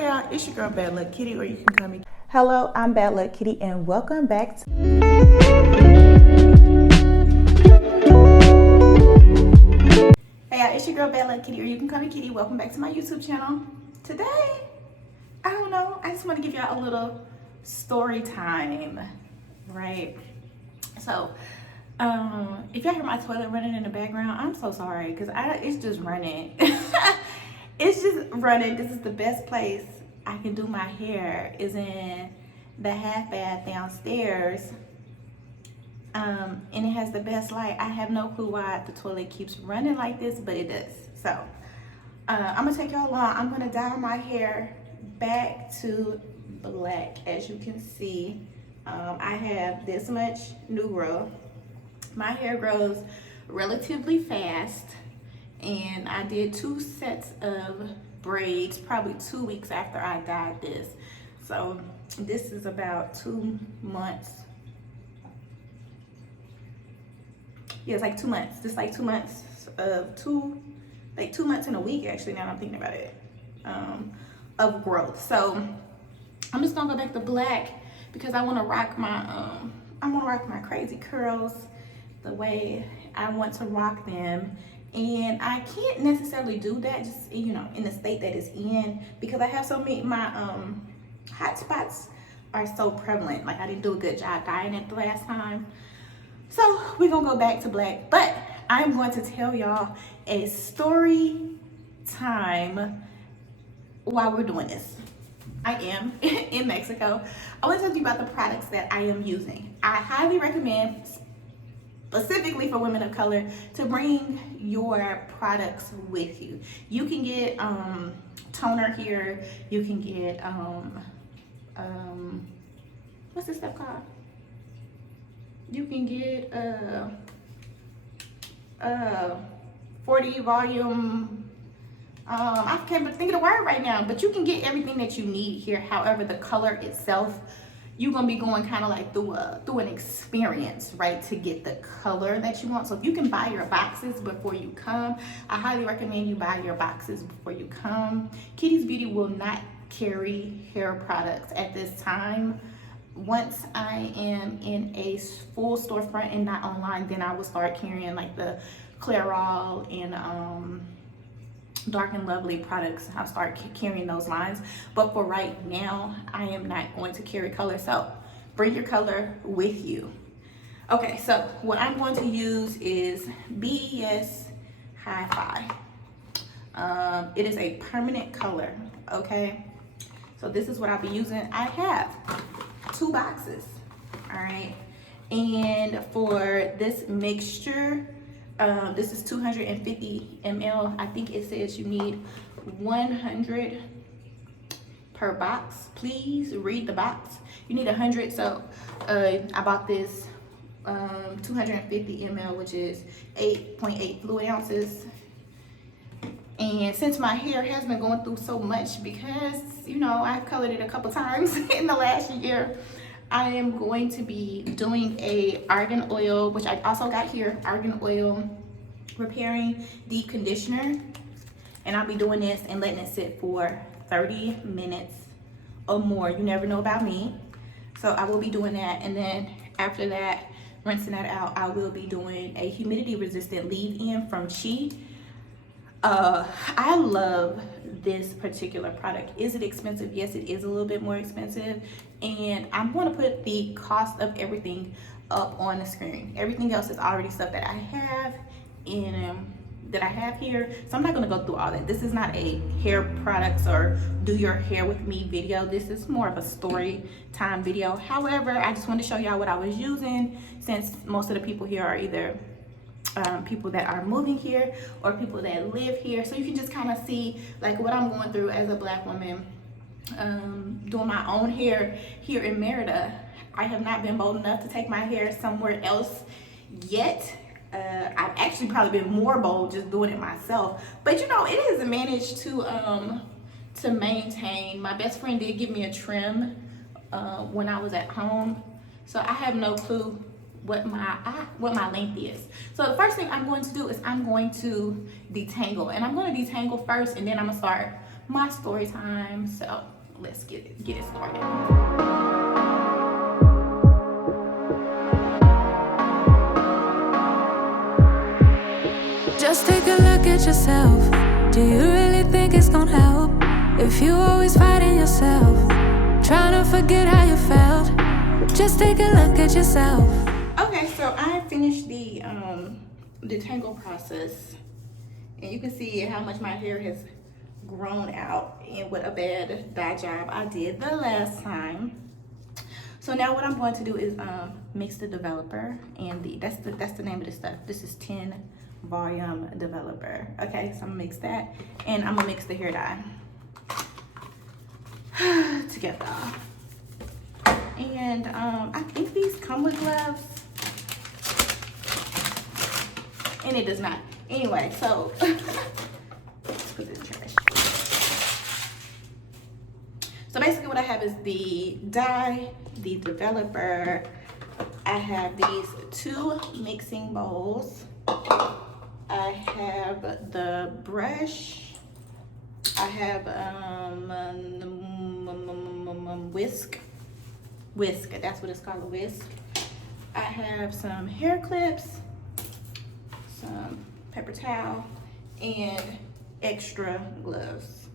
Hi y'all, it's your girl Bad Luck Kitty, or you can call me. Hello, I'm Bad Luck Kitty, and welcome back to Hey y'all, it's your girl Bad Luck Kitty, or you can call me Kitty. Welcome back to my YouTube channel. Today, I don't know, I just want to give y'all a little story time, right? So, if y'all hear my toilet running in the background, I'm so sorry, because it's just running. It's just running. This is the best place I can do my hair, is in the half bath downstairs. And it has the best light. I have no clue why the toilet keeps running like this, but it does. So I'm gonna take y'all along. I'm gonna dye my hair back to black. As you can see, I have this much new growth. My hair grows relatively fast, and I did 2 sets of braids probably 2 weeks after I dyed this. So this is about 2 months. Yeah, it's like 2 months. Just like 2 months of 2 months and a week, actually, now that I'm thinking about it, of growth. So I'm just gonna go back to black because I want to rock my crazy curls the way I want to rock them. And I can't necessarily do that just, you know, in the state that it's in, because I have so many, my hot spots are so prevalent. Like, I didn't do a good job dyeing it the last time. So we're gonna go back to black, but I'm going to tell y'all a story time while we're doing this. I am in Mexico. I want to tell you about the products that I am using. I highly recommend, specifically for women of color, to bring your products with you. You can get toner here. You can get what's this stuff called? You can get 40 volume. I can't think of the word right now, but you can get everything that you need here. However, the color itself, you're gonna be going kind of like through an experience, right, to get the color that you want. So if you can buy your boxes before you come, I highly recommend you buy your boxes before you come. Kitty's Beauty will not carry hair products at this time. Once I am in a full storefront and not online, then I will start carrying like the Clairol and Dark and Lovely products. I'll start carrying those lines, but for right now I am not going to carry color. So bring your color with you. Okay, so what I'm going to use is BES Hi-Fi. It is a permanent color. Okay, so this is what I'll be using. I have 2 boxes, all right, and for this mixture, this is 250 ml. I think it says you need 100 per box. Please read the box. You need 100. So I bought this 250 ml, which is 8.8 fluid ounces. And since my hair has been going through so much, because, you know, I've colored it a couple times in the last year, I am going to be doing a argan oil, which I also got here, argan oil repairing deep conditioner. And I'll be doing this and letting it sit for 30 minutes or more. You never know about me. So I will be doing that. And then after that, rinsing that out, I will be doing a humidity resistant leave-in from Chi. I love this particular product. Is it expensive? Yes, it is a little bit more expensive, and I'm going to put the cost of everything up on the screen. Everything else is already stuff that I have here, so I'm not going to go through all that. This is not a hair products or do your hair with me video. This is more of a story time video. However, I just want to show y'all what I was using, since most of the people here are either people that are moving here or people that live here, so you can just kind of see like what I'm going through as a black woman, doing my own hair here in Merida. I have not been bold enough to take my hair somewhere else yet. I've actually probably been more bold just doing it myself, but you know, it is a manage to maintain. My best friend did give me a trim when I was at home, so I have no clue what my length is. So the first thing I'm going to do is I'm going to detangle, and I'm going to detangle first, and then I'm gonna start my story time. So let's get it started. Just take a look at yourself. Do you really think it's gonna help if you always fighting yourself, trying to forget how you felt? Just take a look at yourself. Okay, so I finished the detangle process, and you can see how much my hair has grown out and what a bad dye job I did the last time. So now what I'm going to do is mix the developer and that's the name of the stuff. This is 10 volume developer. Okay, so I'm gonna mix that, and I'm gonna mix the hair dye together. And I think these come with gloves, and it does not. Anyway, so let's put this in the trash. So basically what I have is the dye, the developer. I have these 2 mixing bowls. I have the brush. I have whisk, that's what it's called, a whisk. I have some hair clips, some paper towel, and extra gloves.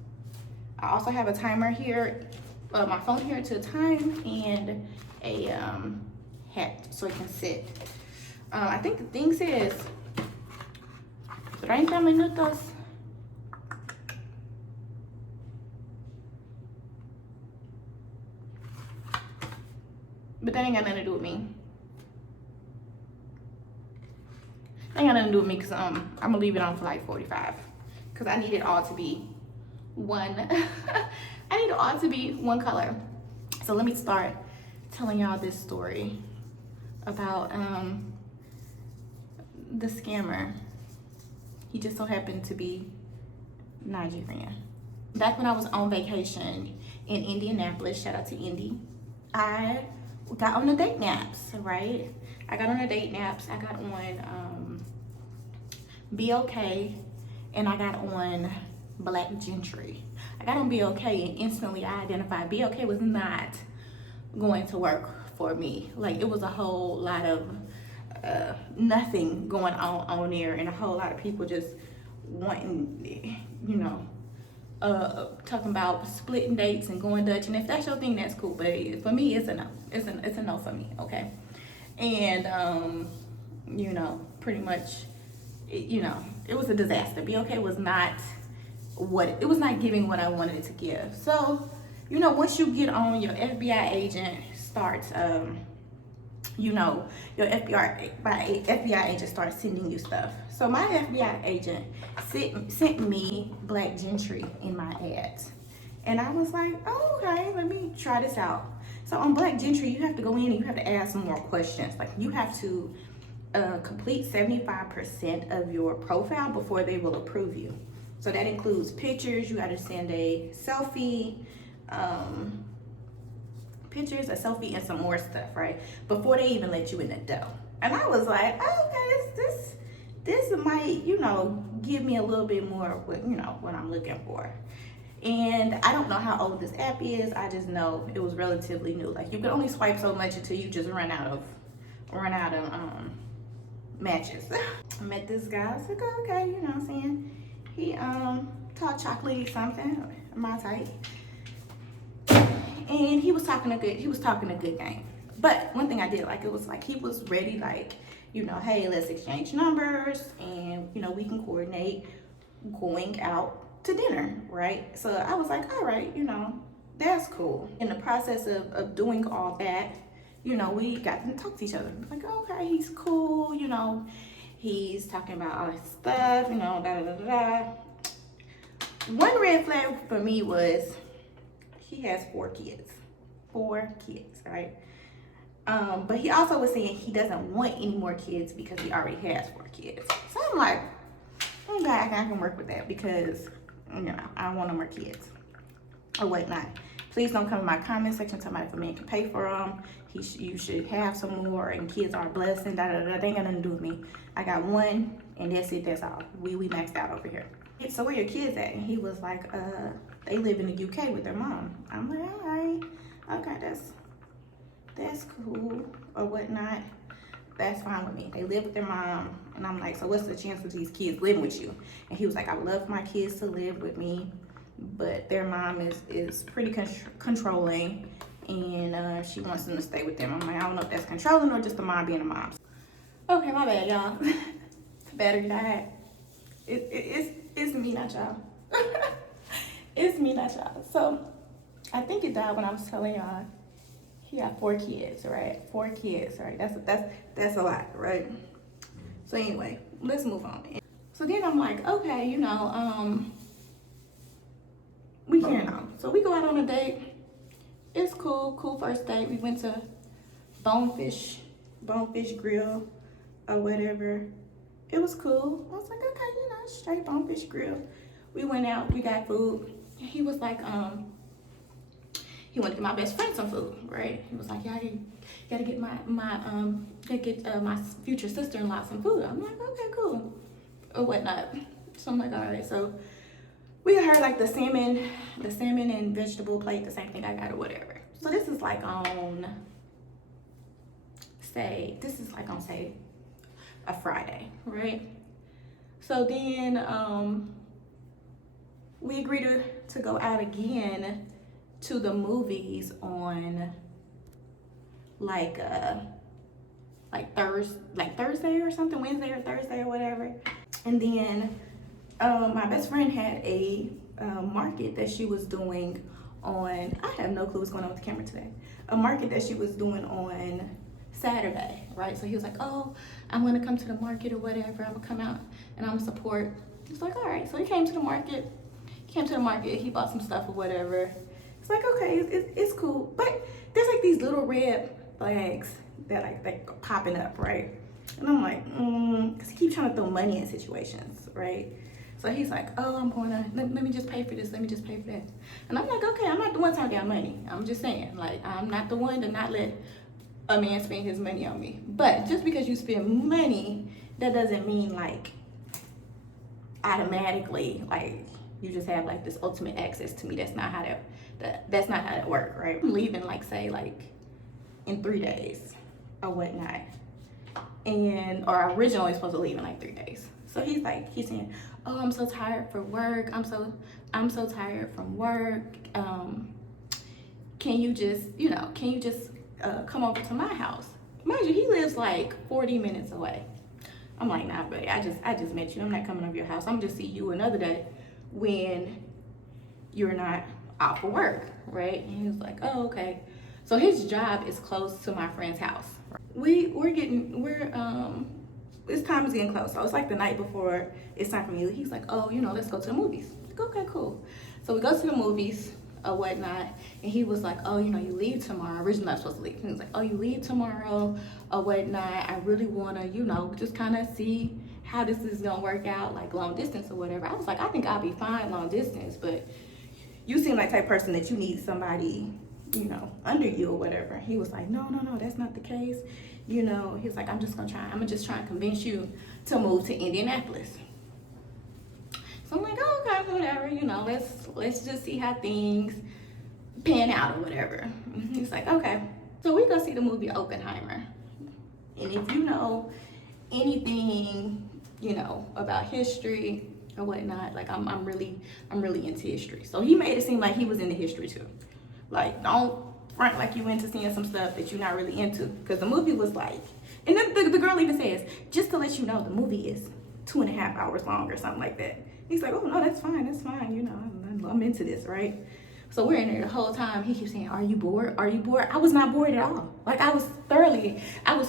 I also have a timer here, my phone here to time, and a hat so it can sit. I think the thing says 30 minutos. But that ain't got nothing to do with me. That ain't got nothing to do with me because I'm gonna leave it on for like 45. Because I need it all to be one. I need it all to be one color. So let me start telling y'all this story about the scammer. He just so happened to be Nigerian. Back when I was on vacation in Indianapolis, shout out to Indy, I got on the date naps, right? I got on the date naps. I got on BOK, and I got on Black Gentry. I got on BOK, and instantly I identified BOK was not going to work for me. Like, it was a whole lot of nothing going on there, and a whole lot of people just wanting, you know, talking about splitting dates and going Dutch. And if that's your thing, that's cool, but for me, it's a no. It's a no for me, okay? And you know, pretty much, you know, it was a disaster. BOK was not giving what I wanted it to give. So, you know, once you get on, your FBI agent starts you know, your FBI agent starts sending you stuff. So my FBI agent sent me Black Gentry in my ads. And I was like, oh, okay, let me try this out. So on Black Gentry, you have to go in and you have to ask some more questions. Like, you have to complete 75% of your profile before they will approve you. So that includes pictures. You got to send a selfie, pictures, a selfie, and some more stuff, right? Before they even let you in the door. And I was like, oh, okay, this might, you know, give me a little bit more of what, you know, what I'm looking for. And I don't know how old this app is. I just know it was relatively new. Like, you can only swipe so much until you just run out of matches. I met this guy. I was like, oh, okay, you know what I'm saying? He taught chocolatey something, my type. And he was talking a good game. But one thing I did like, it was like he was ready, like, you know, hey, let's exchange numbers, and, you know, we can coordinate going out to dinner, right? So I was like, all right, you know, that's cool. In the process of doing all that, you know, we got to talk to each other. Like, okay, he's cool, you know, he's talking about all his stuff, you know, da da da da. One red flag for me was he has 4 kids. 4 kids, right? But he also was saying he doesn't want any more kids because he already has 4 kids. So I'm like, okay, I can work with that because, you know, I don't want no more kids or whatnot. Please don't come in my comment section talking about if a man can pay for them. You should have some more, and kids are a blessing. Da da da. They ain't got nothing to do with me. I got 1, and that's it. That's all. We maxed out over here. So where your kids at? And he was like, they live in the UK with their mom. I'm like, all right, okay, that's cool or whatnot. That's fine with me. They live with their mom, and I'm like, so what's the chance of these kids living with you? And he was like, I would love my kids to live with me, but their mom is pretty controlling, and she wants them to stay with them. I'm like, I don't know if that's controlling or just the mom being a mom. Okay, my bad, y'all. The battery died. It's me, not y'all. It's me, not y'all. So I think it died when I was telling y'all he got 4 kids, right? 4 kids, right? That's a lot, right? So anyway, let's move on. So then I'm like, okay, you know, we carrying on. So we go out on a date. It's cool first date. We went to Bonefish Grill or whatever. It was cool. I was like, okay, you know, straight Bonefish Grill. We went out, we got food. He was like, he wanted to get my best friend some food, right? He was like, yeah, I gotta get my future sister-in-law some food. I'm like, okay, cool, or whatnot. So I'm like, all right. So we got her like the salmon and vegetable plate, the same thing I got or whatever. So this is like on, say a Friday, right? So then we agreed to go out again to the movies on like Thursday or something, Wednesday or Thursday or whatever. And then my best friend had a market that she was doing on, I have no clue what's going on with the camera today, a market that she was doing on Saturday, right? So he was like, oh, I'm gonna come to the market or whatever, I'm gonna come out and I'm gonna support. It's like, all right. So he came to the market, he bought some stuff or whatever. It's like, okay, it's cool. But there's like these little red flags that like popping up, right? And I'm like, because he keeps trying to throw money in situations, right? So he's like, oh, I'm going to, let me just pay for this, let me just pay for that. And I'm like, okay, I'm not the one to have got money. I'm just saying, like, I'm not the one to not let a man spend his money on me. But just because you spend money, that doesn't mean like automatically, like, you just have like this ultimate access to me. That's not how that works, right? I'm leaving like say like in 3 days or whatnot, or I originally supposed to leave in like 3 days. So he's saying, oh, I'm so tired for work. I'm so tired from work. Can you just come over to my house? Mind you, he lives like 40 minutes away. I'm like, nah, buddy, I just met you. I'm not coming over your house. I'm just see you another day when you're not out for work, right? And he was like, oh, okay. So his job is close to my friend's house. This time is getting close. So it's like the night before it's time for me. He's like, oh, let's go to the movies. Like, okay, cool. So we go to the movies or whatnot. And he was like, oh, you leave tomorrow. Originally I was supposed to leave. He was like, oh, you leave tomorrow or whatnot. I really want to, just kind of see how this is going to work out, like long distance or whatever. I was like, I think I'll be fine long distance, but you seem like the type of person that you need somebody, under you or whatever. He was like, no, that's not the case. He was like, I'm just trying to convince you to move to Indianapolis. So I'm like, oh, okay, whatever, let's just see how things pan out or whatever. He's like, okay. So we go see the movie Oppenheimer. And if you know anything, about history or whatnot, like I'm really into history. So he made it seem like he was into history too. Like, don't front like you into seeing some stuff that you're not really into. Because the movie was like, and then the girl even says, just to let you know, the movie is 2.5 hours long or something like that. He's like, oh no, that's fine. I'm into this, right? So we're in there the whole time. He keeps saying, are you bored? Are you bored? I was not bored at all. Like I was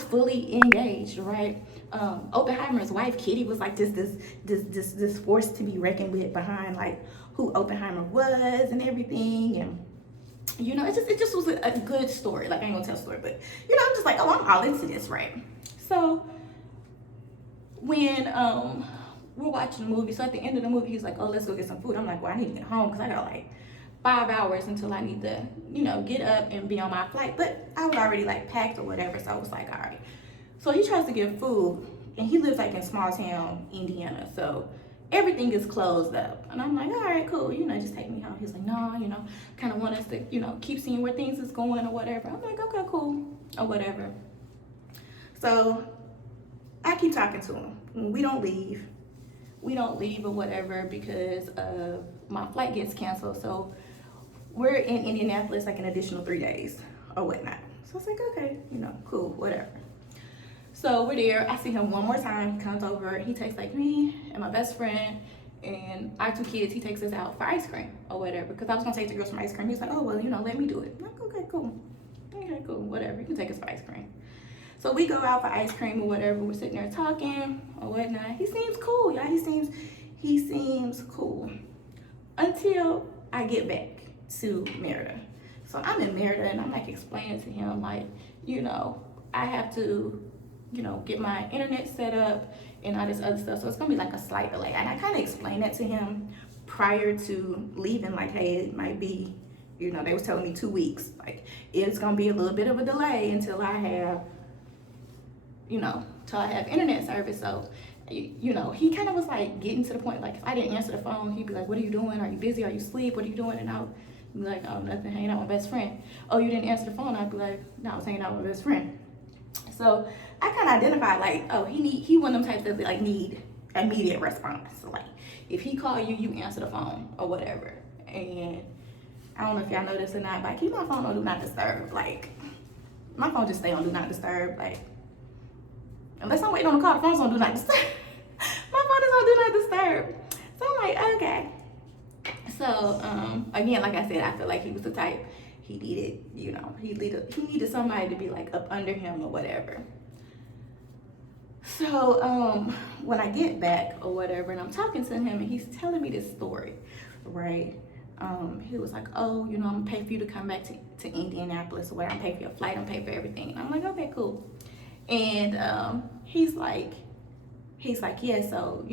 fully engaged, right? Oppenheimer's wife, Kitty, was like this force to be reckoned with behind like who Oppenheimer was and everything. And it just was a good story. Like I ain't gonna tell a story, but I'm just like, oh, I'm all into this, right? So when we're watching the movie, so at the end of the movie, he's like, oh, let's go get some food. I'm like, well, I need to get home because I got like 5 hours until I need to, get up and be on my flight. But I was already like packed or whatever, so I was like, all right. So he tries to get food, and he lives like in small town Indiana. So everything is closed up. And I'm like, all right, cool, just take me home. He's like, no, kind of want us to, keep seeing where things is going or whatever. I'm like, okay, cool, or whatever. So I keep talking to him. We don't leave or whatever because my flight gets canceled. So we're in Indianapolis like an additional 3 days or whatnot. So I was like, okay, cool, whatever. So we're there. I see him one more time. He comes over. He takes like me and my best friend and our 2 kids. He takes us out for ice cream or whatever because I was gonna take the girls for ice cream. He's like, oh well, let me do it. I'm like, okay, cool, whatever. You can take us for ice cream. So we go out for ice cream or whatever. We're sitting there talking or whatnot. He seems cool, y'all. He seems cool until I get back to Merida. So I'm in Merida and I'm like explaining to him like, I have to, get my internet set up and all this other stuff. So it's gonna be like a slight delay. And I kind of explained that to him prior to leaving, like, hey, it might be, they was telling me 2 weeks. Like, it's gonna be a little bit of a delay until I have, till I have internet service. So, he kind of was like getting to the point, like if I didn't answer the phone, he'd be like, what are you doing? Are you busy? Are you asleep? What are you doing? And I'll be like, oh, nothing, hanging out with my best friend. Oh, you didn't answer the phone? I'd be like, no, I was hanging out with my best friend. So I kind of identified like, oh, he one of them types that like need immediate response. So like if he call you, you answer the phone or whatever. And I don't know if y'all know this or not, but I keep my phone on do not disturb. Like my phone just stay on do not disturb. Like unless I'm waiting on the call, the phone's on do not disturb. My phone is on do not disturb. So I'm like, okay. So again, like I said, I feel like he was the type. He needed, he needed somebody to be like up under him or whatever. So when I get back or whatever, and I'm talking to him, and he's telling me this story, right? He was like, oh, I'm gonna pay for you to come back to Indianapolis or whatever. I'm paying for your flight. I'm paying for everything. And I'm like, okay, cool. And he's like, yeah. So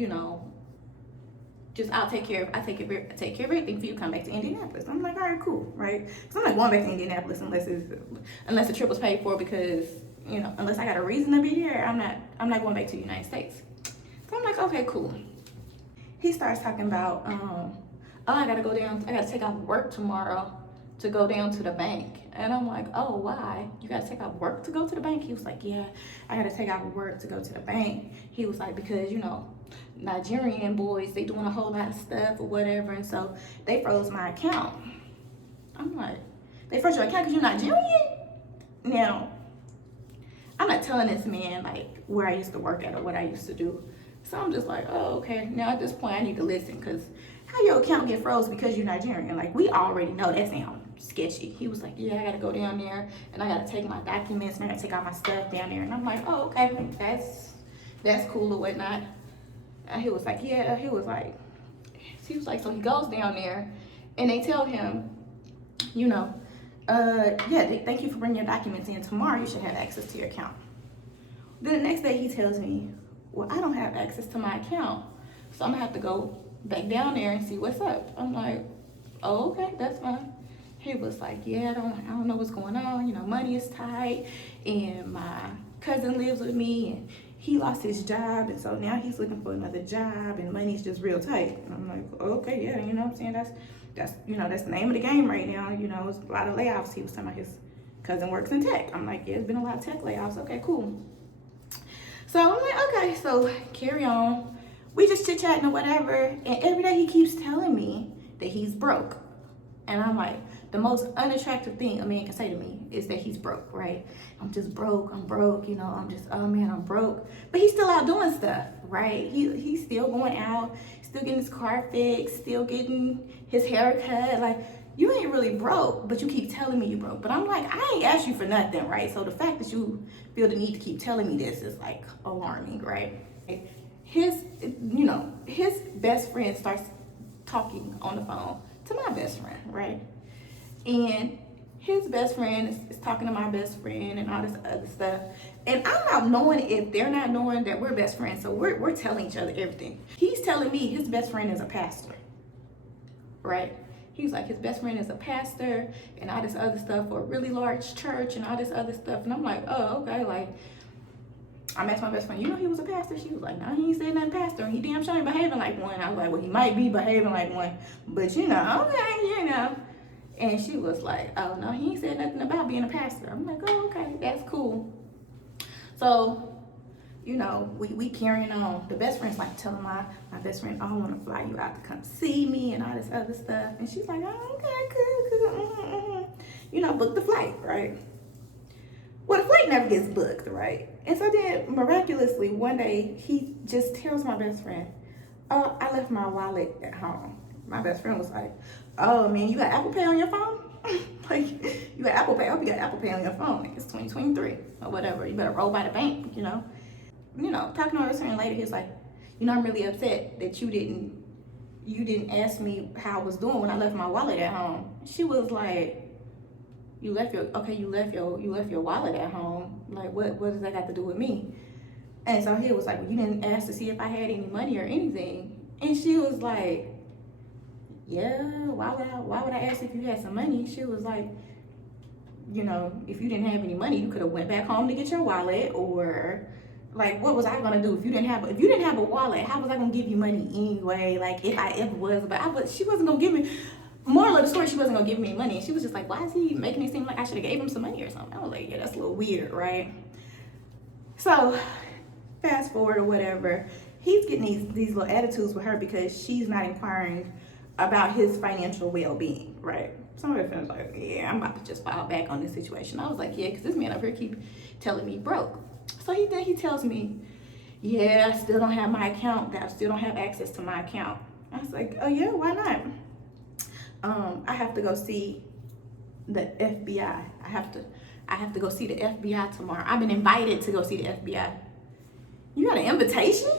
just I'll take care of everything for you to come back to Indianapolis. I'm like, all right, cool, right? Because I'm not going back to Indianapolis unless the trip was paid for because, unless I got a reason to be here, I'm not going back to the United States. So I'm like, okay, cool. He starts talking about, oh, I gotta take off work tomorrow to go down to the bank. And I'm like, oh, why? You gotta take off work to go to the bank? He was like, yeah, I gotta take off work to go to the bank. He was like, because, Nigerian boys, they doing a whole lot of stuff or whatever, and so they froze my account. I'm like, they froze your account because you're Nigerian? Now, I'm not telling this man like where I used to work at or what I used to do. So I'm just like, oh, okay. Now at this point I need to listen because how your account get froze because you're Nigerian? Like we already know that sounds sketchy. He was like, yeah, I gotta go down there and I gotta take my documents and I gotta take all my stuff down there. And I'm like, oh, okay, that's cool or whatnot. And he was like, yeah, so he goes down there and they tell him, thank you for bringing your documents in. Tomorrow you should have access to your account. Then the next day he tells me, well, I don't have access to my account. So I'm gonna have to go back down there and see what's up. I'm like, oh, okay, that's fine. He was like, yeah, I don't know what's going on. Money is tight and my cousin lives with me and he lost his job, and so now he's looking for another job, and money's just real tight. And I'm like, okay, yeah, what I'm saying? That's the name of the game right now. It's a lot of layoffs. He was talking about his cousin works in tech. I'm like, yeah, it's been a lot of tech layoffs. Okay, cool. So I'm like, okay, so carry on. We just chit-chatting or whatever, and every day he keeps telling me that he's broke. And I'm like, the most unattractive thing a man can say to me is that he's broke, right? I'm just broke, I'm broke, I'm broke. But he's still out doing stuff, right? He's still going out, still getting his car fixed, still getting his hair cut. Like, you ain't really broke, but you keep telling me you broke. But I'm like, I ain't asked you for nothing, right? So the fact that you feel the need to keep telling me this is like alarming, right? His best friend starts talking on the phone to my best friend, right? And his best friend is talking to my best friend and all this other stuff. And I'm not knowing if they're not knowing that we're best friends. So we're telling each other everything. He's telling me his best friend is a pastor, right? He's like, his best friend is a pastor and all this other stuff for a really large church and all this other stuff. And I'm like, oh, okay. Like, I asked my best friend, you know he was a pastor? She was like, no, he ain't said nothing pastor. He damn sure ain't behaving like one. I was like, well, he might be behaving like one, but you know, okay, you know. And she was like, oh, no, he ain't said nothing about being a pastor. I'm like, oh, okay, that's cool. So, you know, we carrying on. The best friend's like telling my best friend, oh, I want to fly you out to come see me and all this other stuff. And she's like, oh, okay, cool. You know, book the flight, right? Well, the flight never gets booked, right? And so then, miraculously, one day, he just tells my best friend, oh, I left my wallet at home. My best friend was like, oh, man, you got Apple Pay on your phone? Like, you got Apple Pay? I hope you got Apple Pay on your phone. Like, it's 2023 or whatever. You better roll by the bank, you know? You know, talking to my best friend later, he was like, you know, I'm really upset that you didn't ask me how I was doing when I left my wallet at home. She was like, you left your wallet at home. Like, what does that got to do with me? And so he was like, well, you didn't ask to see if I had any money or anything. And she was like, yeah, why would I ask if you had some money? She was like, you know, if you didn't have any money, you could have went back home to get your wallet, or like, what was I gonna do if you didn't have a wallet? How was I gonna give you money anyway? Like, if I ever was, but she wasn't gonna give me. Moral of the story, she wasn't gonna give me money. And she was just like, why is he making it seem like I should have gave him some money or something? I was like, yeah, that's a little weird, right? So fast forward or whatever, he's getting these little attitudes with her because she's not inquiring about his financial well-being, right? Some of her friends like, yeah, I'm about to just file back on this situation. I was like, yeah, because this man over here keep telling me broke. So he tells me, yeah, I still don't have my account. I still don't have access to my account. I was like, oh yeah, why not? I have to go see the FBI. I have to go see the FBI tomorrow. I've been invited to go see the FBI. You got an invitation?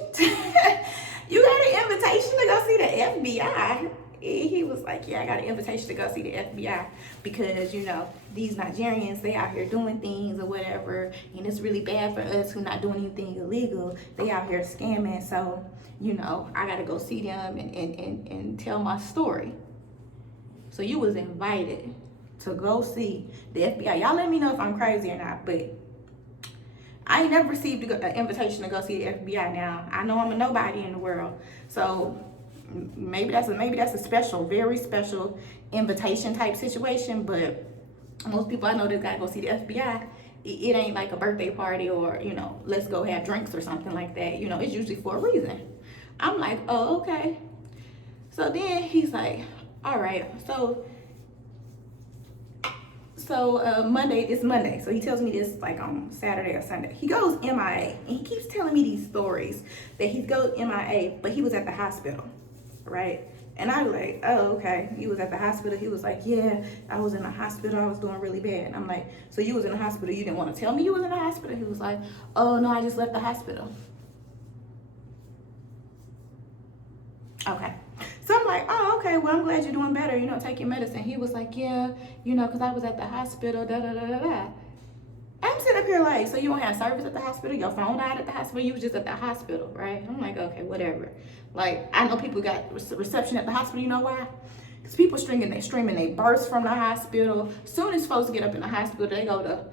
You got an invitation to go see the FBI? He was like, yeah, I got an invitation to go see the FBI because, you know, these Nigerians, they out here doing things or whatever, and it's really bad for us who not doing anything illegal. They out here scamming, so, you know, I got to go see them and tell my story. So you was invited to go see the FBI. Y'all let me know if I'm crazy or not, but I ain't never received an invitation to go see the FBI. Now, I know I'm a nobody in the world, so maybe that's a special, very special invitation type situation, but most people I know that gotta go see the FBI, it ain't like a birthday party or, you know, let's go have drinks or something like that. You know, it's usually for a reason. I'm like, oh, okay. So then he's like, all right, so Monday, it's Monday. So he tells me this like on Saturday or Sunday. He goes MIA, and he keeps telling me these stories that he goes MIA, but he was at the hospital, right? And I was like, oh, okay, he was at the hospital. He was like, yeah, I was in the hospital. I was doing really bad. And I'm like, so you was in the hospital. You didn't want to tell me you was in the hospital? He was like, oh, no, I just left the hospital. Okay. So I'm like, oh, okay, well, I'm glad you're doing better. You know, take your medicine. He was like, yeah, you know, because I was at the hospital, da-da-da-da-da. I'm sitting up here like, so you don't have service at the hospital? Your phone died at the hospital? You was just at the hospital, right? I'm like, okay, whatever. Like, I know people got reception at the hospital. You know why? Because people streaming, they burst from the hospital. Soon as folks get up in the hospital, they go to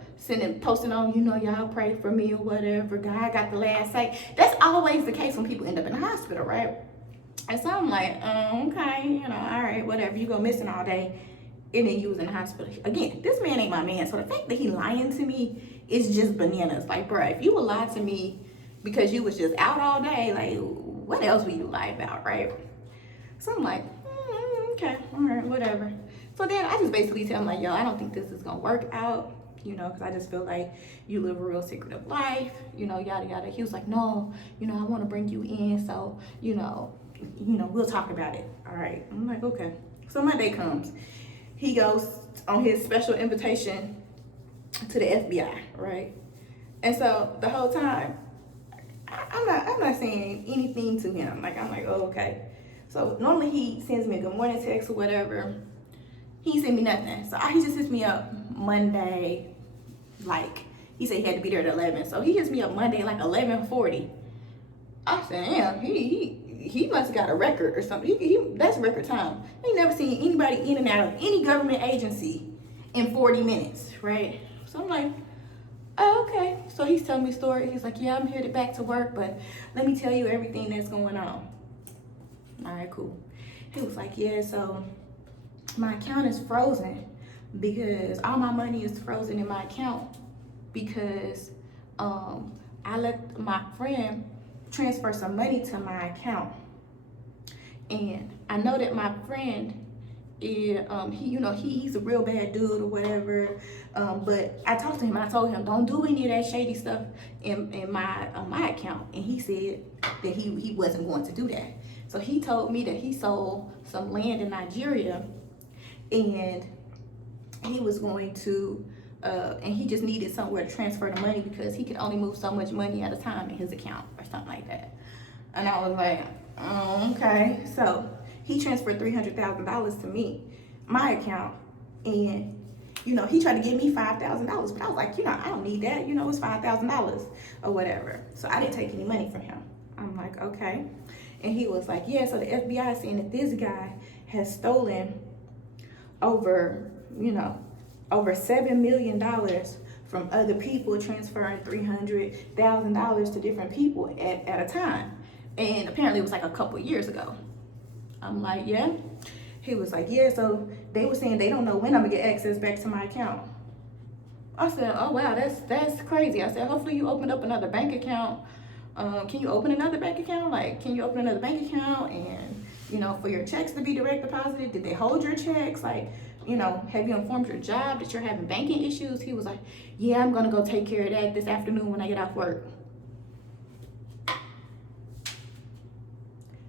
posting on, you know, y'all pray for me or whatever. God got the last say. That's always the case when people end up in the hospital, right? And so I'm like, okay, you know, all right, whatever. You go missing all day, and then you was in the hospital. Again, this man ain't my man. So the fact that he lying to me is just bananas. Like, bro, if you would lie to me because you was just out all day, like, what else would you lie about, right? So I'm like, okay, all right, whatever. So then I just basically tell him, like, yo, I don't think this is going to work out, you know, because I just feel like you live a real secretive life, you know, yada, yada. He was like, no, you know, I want to bring you in, so, you know, we'll talk about it. All right. I'm like, okay. So Monday comes. He goes on his special invitation to the FBI, right? And so the whole time, I'm not saying anything to him. Like, I'm like, oh, okay. So normally he sends me a good morning text or whatever. He sent me nothing. So he just hits me up Monday, like, he said he had to be there at 11. So he hits me up Monday like 11:40. I said, damn, he must have got a record or something. That's record time. I ain't never seen anybody in and out of any government agency in 40 minutes, right? So I'm like, oh, okay. So he's telling me a story. He's like, yeah, I'm headed back to work, but let me tell you everything that's going on. All right, cool. He was like, yeah, so my account is frozen because all my money is frozen in my account because I let my friend transfer some money to my account. And I know that my friend, he's a real bad dude or whatever. But I talked to him. I told him, don't do any of that shady stuff in my account. And he said that he wasn't going to do that. So he told me that he sold some land in Nigeria, and he was going to, and he just needed somewhere to transfer the money because he could only move so much money at a time in his account or something like that. And I was like, oh, okay. So he transferred $300,000 to me, my account, and he tried to give me $5,000, but I was like, I don't need that. It's $5,000 or whatever. So I didn't take any money from him. I'm like, okay. And he was like, yeah, so the FBI is saying that this guy has stolen over $7 million from other people, transferring $300,000 to different people at a time. And apparently it was like a couple years ago. I'm like, yeah. He was like, yeah, so they were saying they don't know when I'm gonna get access back to my account. I said, oh wow, that's crazy. I said, hopefully you opened up another bank account. Can you open another bank account? Like, can you open another bank account and, for your checks to be direct deposited? Did they hold your checks? Like, have you informed your job that you're having banking issues? He was like, yeah, I'm gonna go take care of that this afternoon when I get off work.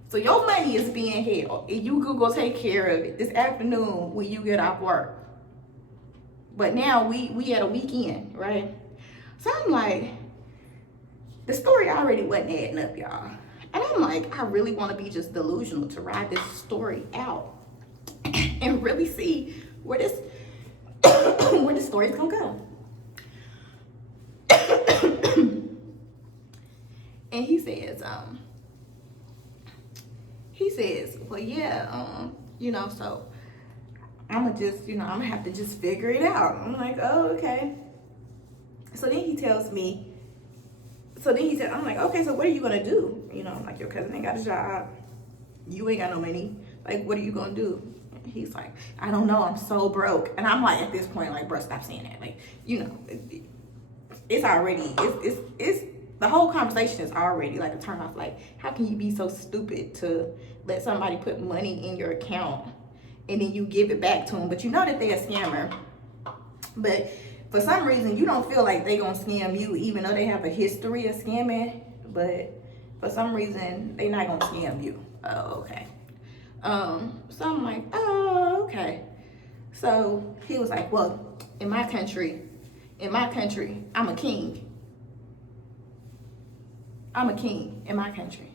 So your money is being held and you could go take care of it this afternoon when you get off work. But now we at a weekend, right? So I'm like, the story already wasn't adding up, y'all. And I'm like, I really want to be just delusional to ride this story out and really see where this where this story's gonna go. And he says, well, yeah, so I'm gonna have to just figure it out. I'm like, oh, okay. So then he tells me, I'm like, okay, so what are you gonna do? I'm like, your cousin ain't got a job. You ain't got no money. Like, what are you gonna do? And he's like, I don't know, I'm so broke. And I'm like, at this point, like, bro, stop saying that. Like, it's already, it's the whole conversation is already like a turn off. Like, how can you be so stupid to let somebody put money in your account and then you give it back to them, but you know that they're a scammer, but for some reason you don't feel like they gonna scam you, even though they have a history of scamming, but for some reason they not gonna scam you. Oh, okay. So I'm like, oh, okay. So he was like, well, in my country, I'm a king. I'm a king in my country.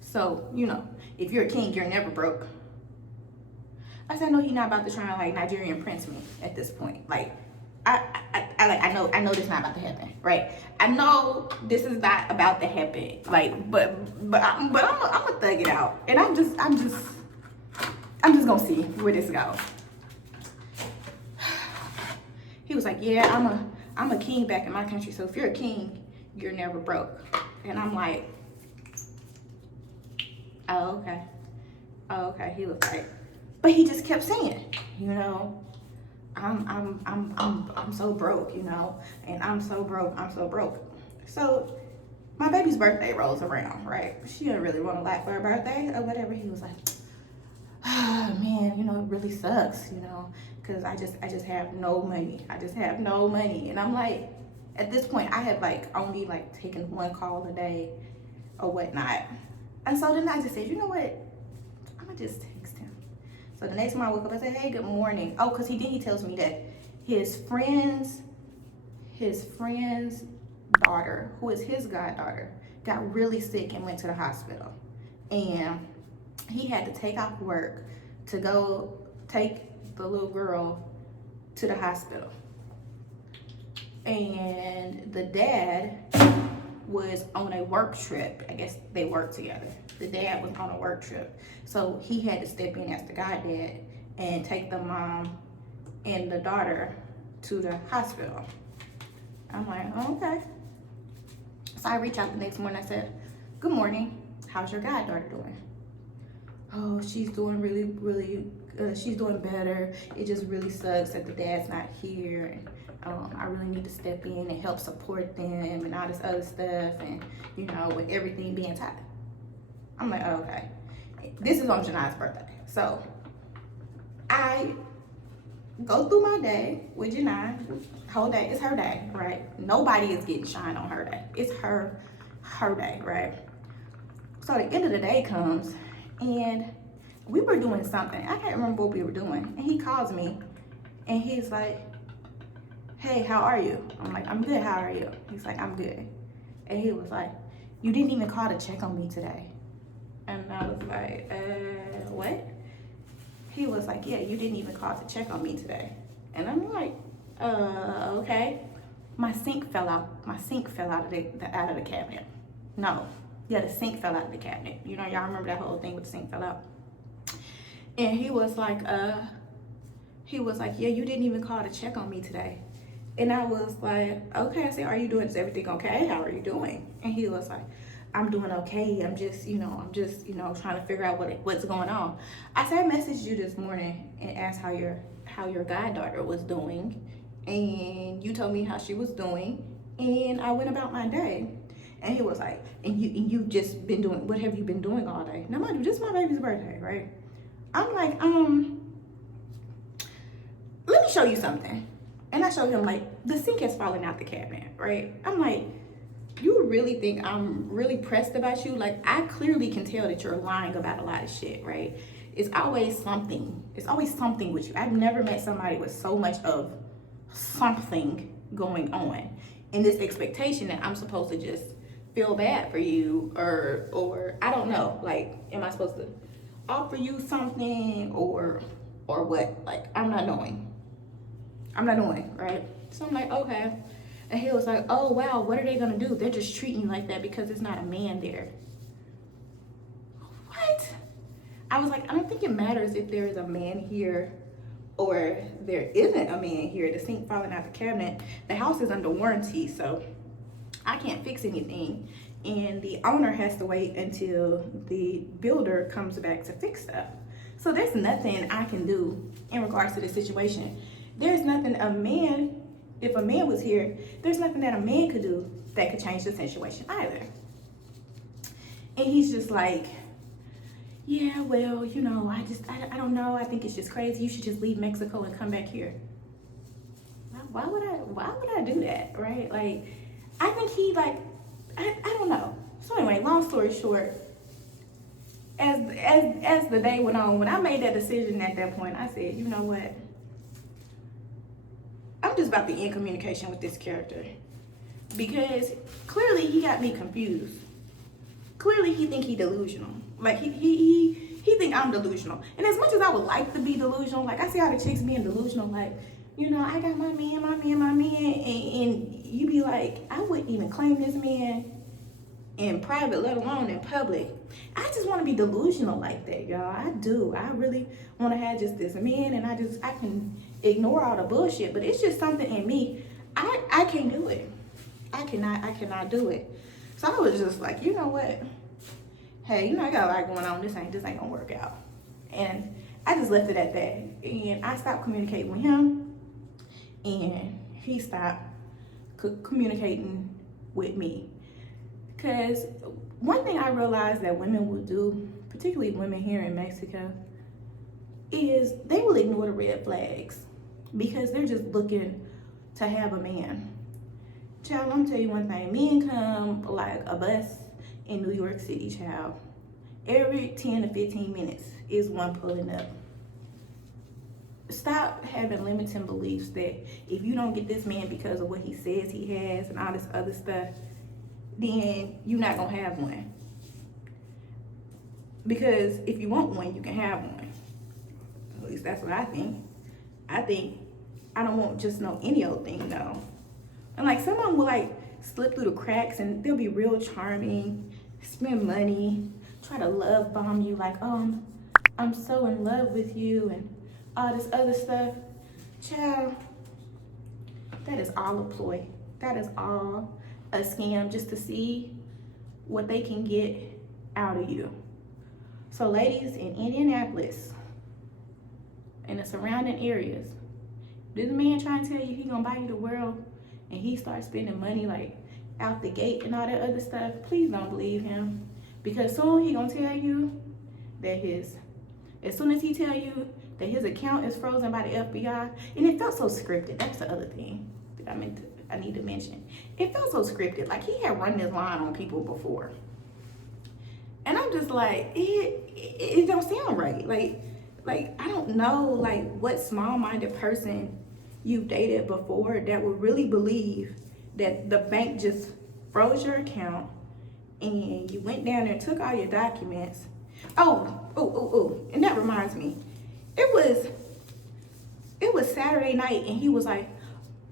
So, if you're a king, you're never broke. I said, no, he's not about to try and like Nigerian prince me at this point. Like, I know this is not about to happen, right? I know this is not about to happen. Like, but I'm gonna thug it out, and I'm just gonna see where this goes. He was like, yeah, I'm a king back in my country. So if you're a king, you're never broke. And I'm like, oh, okay. Oh, okay. He was like, but he just kept saying, I'm so broke, and I'm so broke. So my baby's birthday rolls around, right? She didn't really want to laugh for her birthday or whatever. He was like, oh, man, it really sucks, because I just have no money. And I'm like, at this point, I had only taken one call a day or whatnot. And so then I just said, you know what? I'm gonna just text him. So the next morning I woke up, I said, hey, good morning. Oh, because he tells me that his friend's daughter, who is his goddaughter, got really sick and went to the hospital. And he had to take off work to go take the little girl to the hospital. And the dad was on a work trip. I guess they worked together. The dad was on a work trip. So he had to step in as the goddad and take the mom and the daughter to the hospital. I'm like, oh, okay. So I reach out the next morning. I said, good morning. How's your goddaughter doing? Oh, she's doing really, she's doing better. It just really sucks that the dad's not here. And I really need to step in and help support them and all this other stuff. And, you know, with everything being tight. I'm like, oh, okay. This is on Janai's birthday. So I go through my day with Janai. Whole day, it's her day, right? Nobody is getting shine on her day. It's her day, right? So the end of the day comes and we were doing something. I can't remember what we were doing. And he calls me and he's like, hey, how are you? I'm like, I'm good, how are you? He's like, I'm good. And he was like, you didn't even call to check on me today. And I was like, what? He was like, yeah, you didn't even call to check on me today. And I'm like, okay. My sink fell out. My sink fell out of the cabinet. No, yeah, the sink fell out of the cabinet. You know, y'all remember that whole thing with the sink fell out. And he was like, yeah, you didn't even call to check on me today. And I was like, okay. I said, are you doing? Is everything okay? How are you doing? And he was like, I'm doing okay. I'm just trying to figure out what's going on. I said, I messaged you this morning and asked how your goddaughter was doing, and you told me how she was doing, and I went about my day. And he was like, and you've just been doing, what have you been doing all day? Now, mind you, this is my baby's birthday, right? I'm like, let me show you something. And I showed him, like, the sink has fallen out the cabinet, right? I'm like, you really think I'm really pressed about you? Like, I clearly can tell that you're lying about a lot of shit, right? It's always something. It's always something with you. I've never met somebody with so much of something going on. And this expectation that I'm supposed to just feel bad for you or I don't know. Like, am I supposed to offer you something or what? Like, I'm not knowing, right? So I'm like, okay. And he was like, oh, wow, what are they gonna do? They're just treating you like that because there's not a man there. What? I was like, I don't think it matters if there is a man here or there isn't a man here. The sink falling out the cabinet. The house is under warranty, so I can't fix anything. And the owner has to wait until the builder comes back to fix stuff. So there's nothing I can do in regards to this situation. There's nothing if a man was here, there's nothing that a man could do that could change the situation either. And he's just like, yeah, well, you know, I don't know. I think it's just crazy. You should just leave Mexico and come back here. Why would I do that, right? Like, I think he, like, I don't know. So anyway, long story short, as the day went on, when I made that decision at that point, I said, you know what? I'm just about to end communication with this character because clearly he got me confused. Clearly he think he delusional. Like he think I'm delusional. And as much as I would like to be delusional, like I see all the chicks being delusional, like, you know, I got my man, and you be like, I wouldn't even claim this man in private, let alone in public. I just want to be delusional like that, y'all. I do. I really want to have just this man, and I can ignore all the bullshit, but it's just something in me. I can't do it. I cannot do it. So I was just like, you know what? Hey, you know, I got a lot going on. This ain't gonna work out. And I just left it at that. And I stopped communicating with him, and he stopped communicating with me. Because one thing I realized that women will do, particularly women here in Mexico, is they will ignore the red flags because they're just looking to have a man. Child, I'm tell you one thing, men come like a bus in New York City, child. Every 10 to 15 minutes is one pulling up. Stop having limiting beliefs that if you don't get this man because of what he says he has and all this other stuff, then you're not gonna have one. Because if you want one, you can have one. At least that's what I think. I don't want just no any old thing though. And like someone will like slip through the cracks and they'll be real charming, spend money, try to love bomb you like, oh, I'm so in love with you and all this other stuff. Child, That is all a ploy. That is all a scam just to see what they can get out of you. So ladies in Indianapolis and the surrounding areas, this man trying to tell you he gonna buy you the world and he starts spending money like out the gate and all that other stuff, please don't believe him. Because soon he gonna tell you that as soon as he tell you that his account is frozen by the FBI, and it felt so scripted. That's the other thing that I need to mention. It felt so scripted, like he had run this line on people before. And I'm just like, it don't sound right. Like I don't know like what small-minded person you've dated before that would really believe that the bank just froze your account and you went down there and took all your documents. And that reminds me, it was Saturday night and he was like,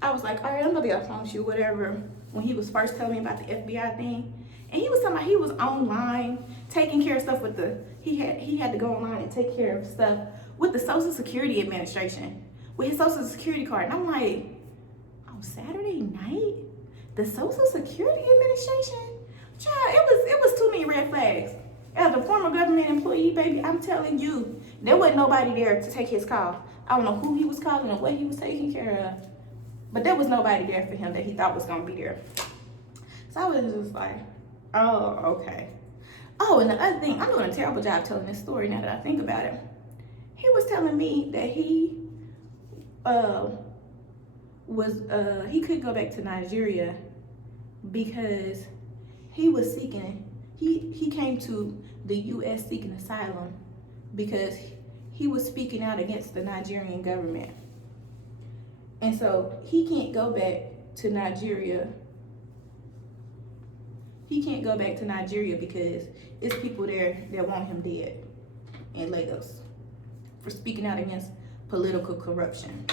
I was like, all right, I'm gonna be on the phone with you, whatever, when he was first telling me about the FBI thing. And he was talking about he was online taking care of stuff with he had to go online and take care of stuff with the Social Security Administration, with his Social Security card. And I'm like, oh, Saturday night? The Social Security Administration? Child, it was too many red flags. As a former government employee, baby, I'm telling you, there wasn't nobody there to take his call. I don't know who he was calling or what he was taking care of, but there was nobody there for him that he thought was gonna be there. So I was just like, oh, okay. Oh, and the other thing, I'm doing a terrible job telling this story now that I think about it. He was telling me that he couldn't go back to Nigeria because he was seeking, he came to the US seeking asylum because he was speaking out against the Nigerian government. And so he can't go back to Nigeria. He can't go back to Nigeria because it's people there that want him dead in Lagos for speaking out against political corruption.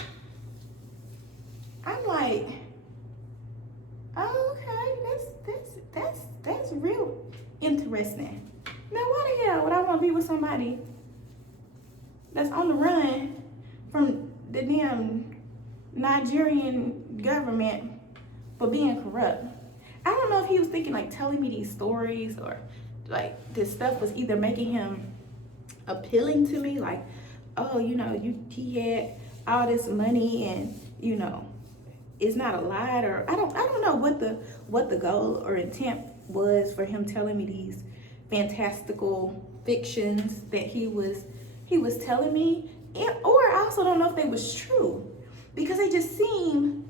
I'm like, oh, okay, that's real interesting. Now, why the hell would I want to be with somebody that's on the run from the damn Nigerian government for being corrupt? I don't know if he was thinking like telling me these stories or like this stuff was either making him appealing to me, like, oh, he had all this money and it's not a lie, or I don't know what the goal or intent was for him telling me these fantastical fictions that he was telling me, or I also don't know if they was true because they just seem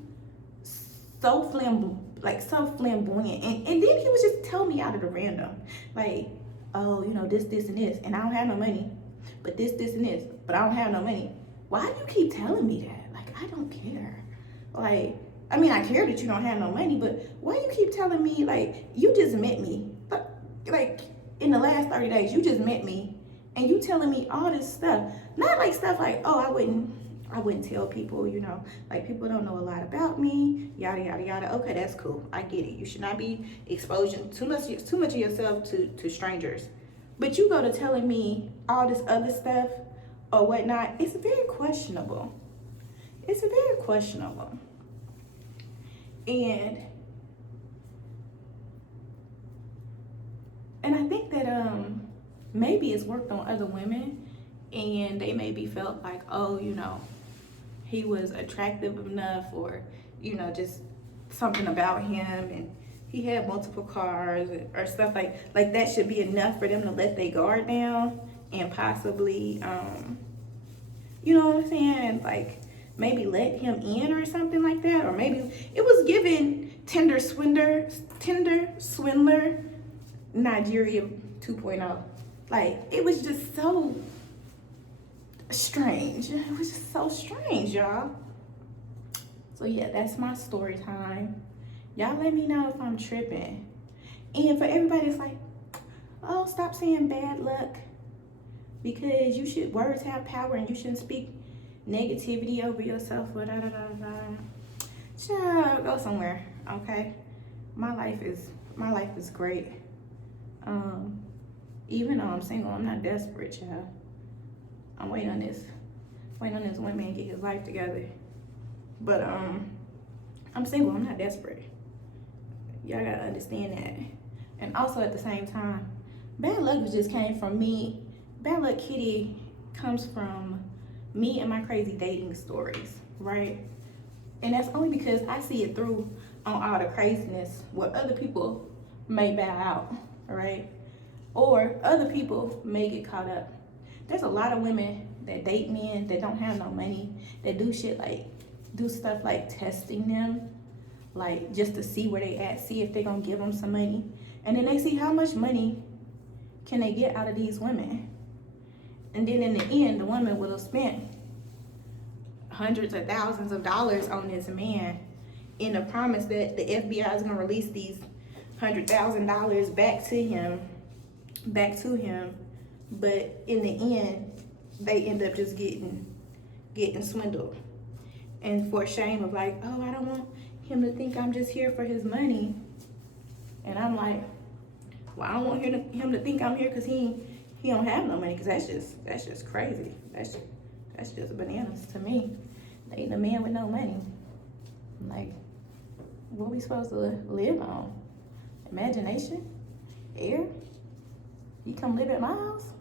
so flamboyant, and then he was just telling me out of the random, like, oh, this and this, and I don't have no money, but this and this, but I don't have no money. Why do you keep telling me that? Like, I don't care. Like, I mean, I care that you don't have no money, but why you keep telling me, like, you just met me, like in the last 30 days, you just met me, and you telling me all this stuff, not like stuff like, oh, I wouldn't tell people, like people don't know a lot about me, yada, yada, yada. Okay, that's cool. I get it. You should not be exposing too much of yourself to strangers. But you go to telling me all this other stuff or whatnot, it's very questionable. It's very questionable. And I think that maybe it's worked on other women and they maybe felt like, oh, he was attractive enough, or just something about him, and he had multiple cars or stuff like that should be enough for them to let their guard down and possibly you know what I'm saying, like maybe let him in or something like that, or maybe it was given Tinder swindler Nigeria 2.0. Like, it was just so strange. It was just so strange, y'all. So yeah, that's my story time. Y'all let me know if I'm tripping. And for everybody that's like, oh, stop saying bad luck, because words have power and you shouldn't speak negativity over yourself, Child, go somewhere, okay? My life is great. Even though I'm single, I'm not desperate, child. I'm waiting on this one man get his life together. But I'm single, I'm not desperate. Y'all gotta understand that. And also at the same time, bad luck just came from me. Bad luck Kitty comes from me and my crazy dating stories, right? And that's only because I see it through on all the craziness where other people may bow out, right? Or other people may get caught up. There's a lot of women that date men that don't have no money, that do stuff like testing them, like just to see where they at, see if they're gonna give them some money. And then they see how much money can they get out of these women. And then in the end, the woman will have spent hundreds of thousands of dollars on this man in the promise that the FBI is gonna release these $100,000 back to him. But in the end, they end up just getting swindled. And for shame of like, oh, I don't want him to think I'm just here for his money. And I'm like, well, I don't want him to think I'm here because he don't have no money, because that's just crazy. That's just bananas to me. Dating a man with no money. Like, what we supposed to live on? Imagination? Air? He come live at my house?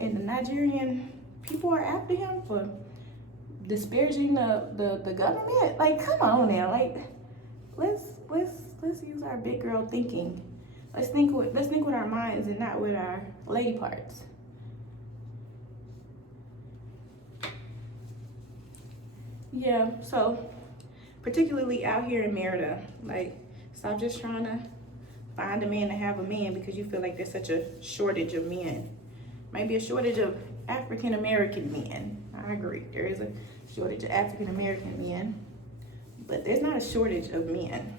And the Nigerian people are after him for disparaging the government? Like, come on now. Like, let's use our big girl thinking. Let's think with our minds and not with our lady parts. Yeah, so particularly out here in Merida, like, stop just trying to find a man to have a man because you feel like there's such a shortage of men. Maybe a shortage of African American men. I agree, there is a shortage of African American men, but there's not a shortage of men.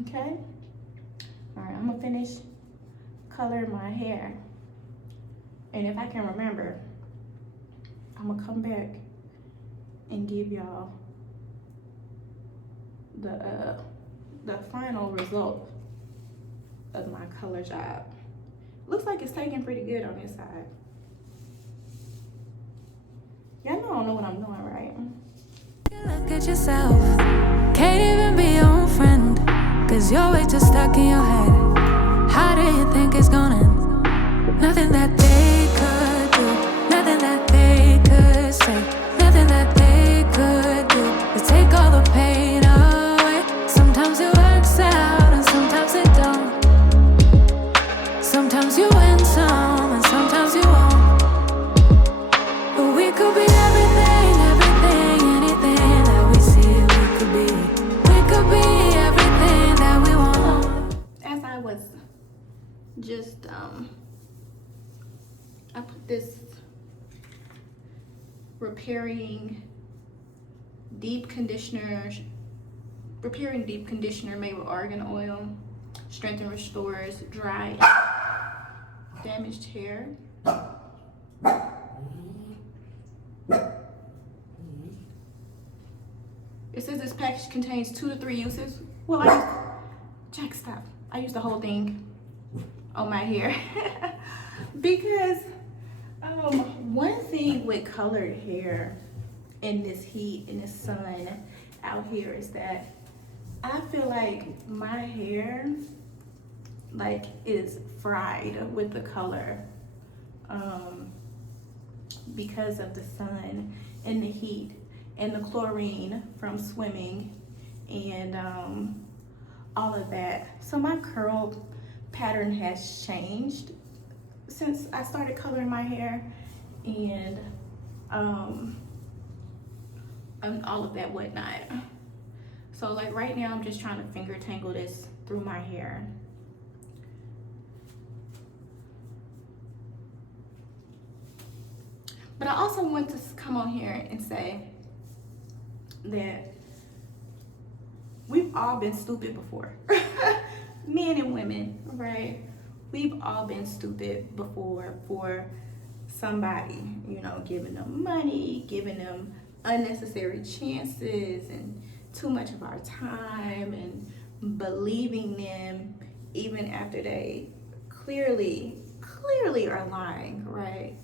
Okay, all right, I'm gonna finish coloring my hair, and if I can remember, I'm gonna come back and give y'all the final result of my color job. Looks like it's taking pretty good on this side. Y'all know I don't know what I'm doing, right? Look at yourself. Can't even be your own friend, 'cause you're way too stuck in your head. How do you think it's gonna end? Nothing that they could do, nothing that they could say, nothing that they could do to take all the pain away. Sometimes it works out and sometimes it don't. Sometimes you win some and sometimes you won't. But we could be everything, anything that we see we could be. We could be everything that we want. As I was just, I put this repairing deep conditioner made with argan oil. Strengthens, restores dry, damaged hair. It says this package contains 2 to 3 uses. Well, Jack, stop. I use the whole thing on my hair because one thing with colored hair in this heat, in the sun out here, is that I feel like my hair like is fried with the color because of the sun and the heat and the chlorine from swimming and all of that. So my curl pattern has changed since I started coloring my hair and all of that whatnot. So like right now I'm just trying to finger tangle this through my hair. But I also want to come on here and say that we've all been stupid before. Men and women, right? We've all been stupid before for somebody, you know, giving them money, giving them unnecessary chances and too much of our time and believing them even after they clearly are lying, right?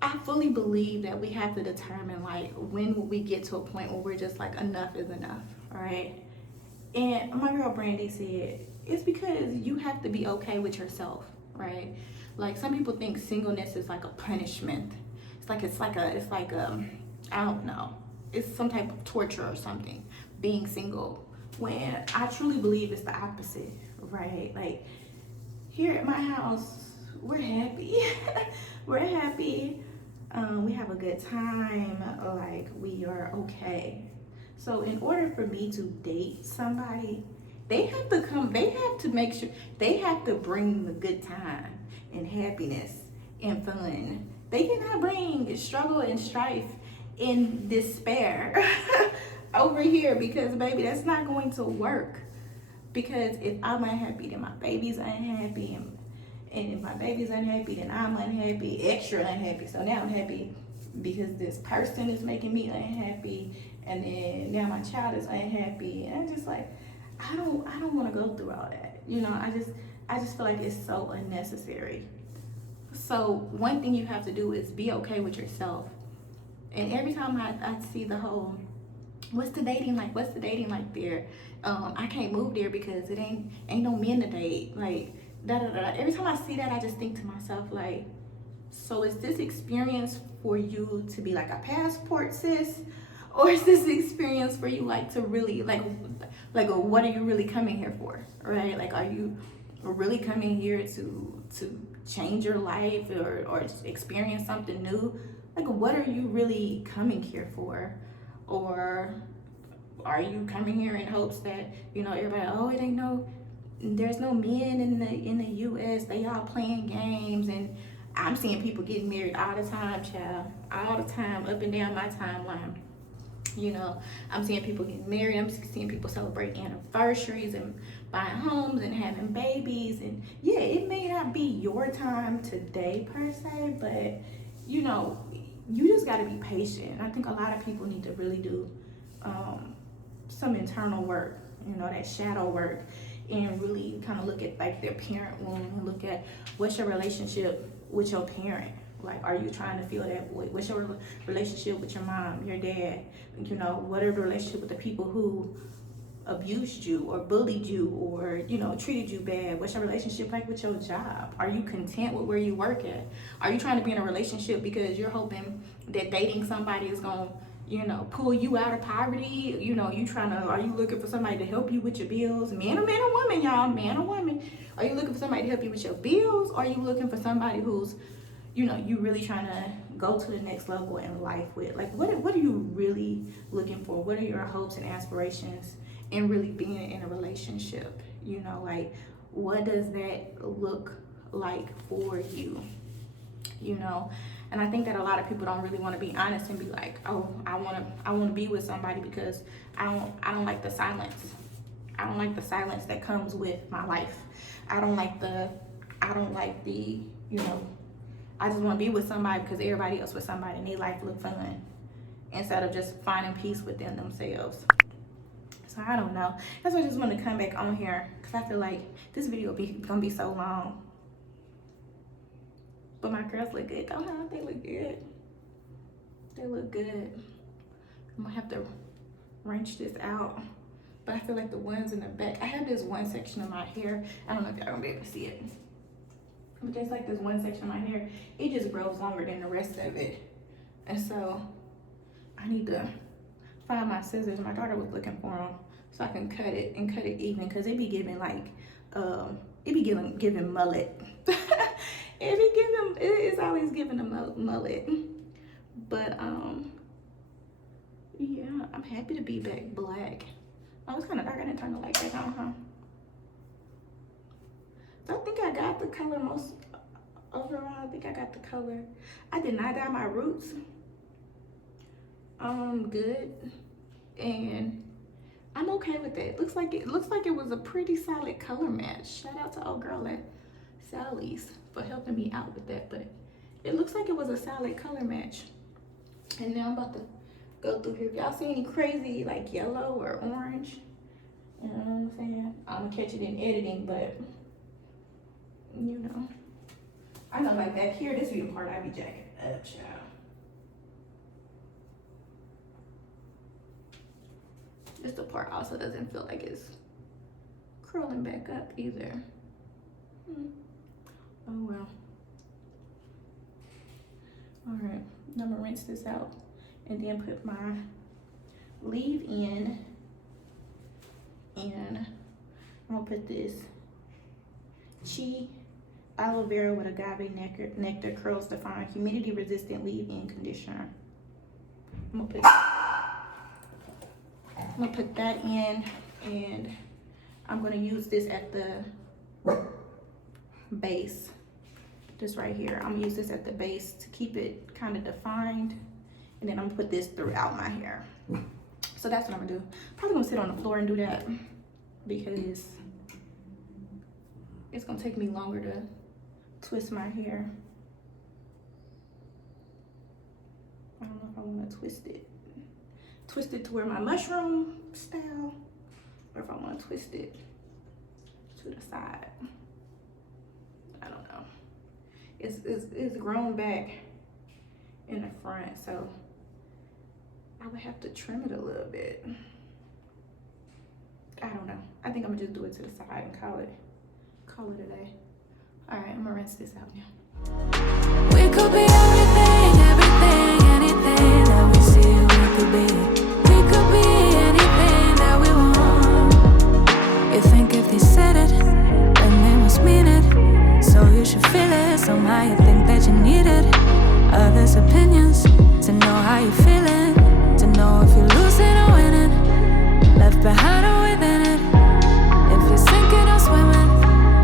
I fully believe that we have to determine like when will we get to a point where we're just like enough is enough, all right? And my girl Brandy said it's because you have to be okay with yourself, right? Like some people think singleness is like a punishment. I don't know. It's some type of torture or something, being single. When I truly believe it's the opposite, right? Like here at my house, we're happy. We're happy. We have a good time. Like we are okay. So in order for me to date somebody, they have to make sure, they have to bring the good time and happiness and fun. They cannot bring struggle and strife and despair over here, because baby, that's not going to work. Because if I'm unhappy, then my baby's unhappy, and if my baby's unhappy, then I'm unhappy, extra unhappy. So now I'm happy because this person is making me unhappy, and then now my child is unhappy, and I'm just like, I don't want to go through all that. You know, I just feel like it's so unnecessary. So one thing you have to do is be okay with yourself. And every time I see the whole, what's the dating like there? I can't move there because it ain't no men to date. Like da da da. Every time I see that, I just think to myself like, so is this experience for you to be like a passport, sis? Or is this experience for you like to really like what are you really coming here for, right? Like, are you really coming here to change your life or just experience something new? Like, what are you really coming here for? Or are you coming here in hopes that, you know, everybody, oh, there's no men in the US, they all playing games, and I'm seeing people getting married all the time, child, all the time, up and down my timeline. You know, I'm seeing people getting married, I'm seeing people celebrate anniversaries and buying homes and having babies. And yeah, it may not be your time today per se, but you know, you just got to be patient. I think a lot of people need to really do some internal work, you know, that shadow work, and really kind of look at like their parent wound and look at what's your relationship with your parent. Like, are you trying to feel that way? What's your relationship with your mom, your dad? You know, what are the relationship with the people who abused you or bullied you or, you know, treated you bad? What's your relationship like with your job? Are you content with where you work at? Are you trying to be in a relationship because you're hoping that dating somebody is going to, you know, pull you out of poverty? You know, are you looking for somebody to help you with your bills? Man or woman, y'all, man or woman. Are you looking for somebody to help you with your bills? Or are you looking for somebody who's, you know, you really trying to go to the next level in life with? Like, what are you really looking for? What are your hopes and aspirations in really being in a relationship? You know, like, what does that look like for you? You know, and I think that a lot of people don't really want to be honest and be like, oh, I want to be with somebody because I don't like the silence. I don't like the silence that comes with my life. I don't like the, you know, I just want to be with somebody because everybody else with somebody and their life look fun, instead of just finding peace within themselves. So I don't know. That's why I just want to come back on here, because I feel like this video gonna be so long. But my girls look good. Don't know, they look good. They look good. I'm gonna have to wrench this out. But I feel like the ones in the back, I have this one section of my hair. I don't know if y'all gonna be able to see it. But there's like this one section of my hair, it just grows longer than the rest of it. And so I need to find my scissors. My daughter was looking for them so I can cut it even, because it be giving like, giving mullet. It's always giving a mullet. But yeah, I'm happy to be back black. Oh, it's kind of dark. I didn't turn the light back on, huh? So I think I got the color most overall. I think I got the color. I did not dye my roots. Good, and I'm okay with that. Looks like it was a pretty solid color match. Shout out to old girl at Sally's for helping me out with that. But it looks like it was a solid color match. And now I'm about to go through here. If y'all see any crazy like yellow or orange, you know what I'm saying? I'm gonna catch it in editing, but you know, I know, like back here, this be the part I be jacking up, child. This the part also doesn't feel like it's curling back up either. Oh well. All right, now I'm gonna rinse this out and then put my leave-in, and I'm gonna put this Chi aloe vera with agave nectar curls define humidity resistant leave-in conditioner. I'm gonna put that in, and I'm gonna use this at the base. This right here, I'm gonna use this at the base to keep it kind of defined, and then I'm gonna put this throughout my hair. So that's what I'm gonna do. Probably gonna sit on the floor and do that because it's gonna take me longer to twist my hair. I don't know if I want to twist it to where my mushroom style, or if I want to twist it to the side. I don't know. It's grown back in the front, so I would have to trim it a little bit. I don't know. I think I'm gonna just do it to the side and call it a day. All right, I'm gonna rinse this out now. We could be everything, anything that we see we could be. We could be anything that we want. You think if they said it, then they must mean it. So you should feel it. Somehow you think that you need it. Others' opinions to know how you're feeling, to know if you're losing or winning, left behind or within it. If you're sinking or swimming,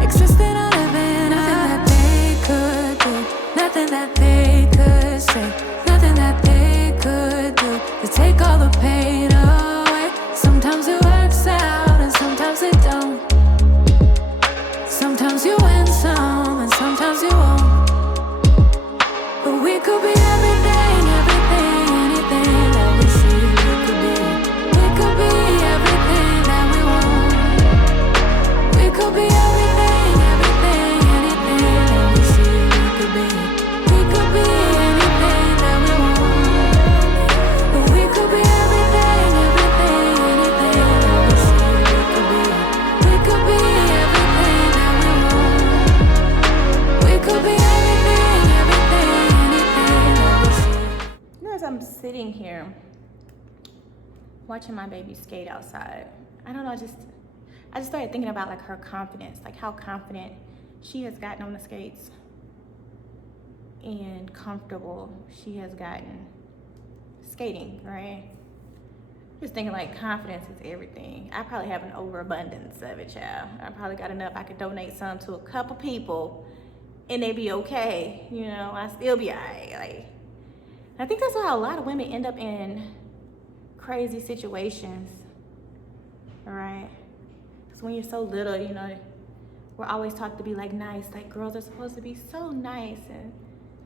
existing or living. Nothing that they could do, nothing that they could say, nothing that they could do to take all the pain away. Sometimes it works out and sometimes it don't. Sometimes you win some and sometimes you won't. But we could be everything, anything that we see we could be. We could be everything that we want. We could be everything, anything that we see we could be. We could be anything that we want. But we could be everything, anything that we see we could be. We could be everything that we want. We could be everything, anything that we see. You know, as I'm sitting here watching my baby skate outside, I don't know, I just started thinking about like her confidence, like how confident she has gotten on the skates and comfortable she has gotten skating, right? Just thinking like confidence is everything. I probably have an overabundance of it, child. I probably got enough I could donate some to a couple people and they be okay, you know, I still be all right. Like, I think that's why a lot of women end up in crazy situations, all right? Because when you're so little, you know, we're always taught to be like nice. Like girls are supposed to be so nice and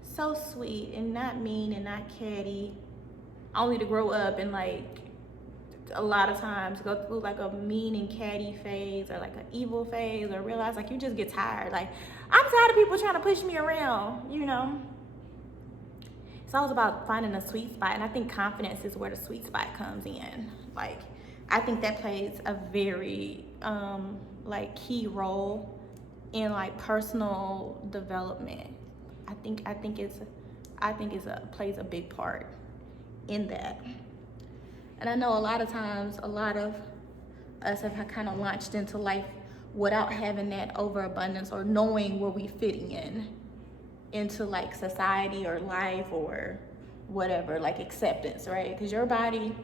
so sweet and not mean and not catty, only to grow up and like a lot of times go through like a mean and catty phase or like an evil phase, or realize like you just get tired. Like, I'm tired of people trying to push me around, you know? It's always about finding a sweet spot, and I think confidence is where the sweet spot comes in. Like, I think that plays a very like key role in like personal development. I think it plays a big part in that. And I know a lot of times, a lot of us have kind of launched into life without having that overabundance or knowing where we fitting into like society or life or whatever, like acceptance, right? Because your body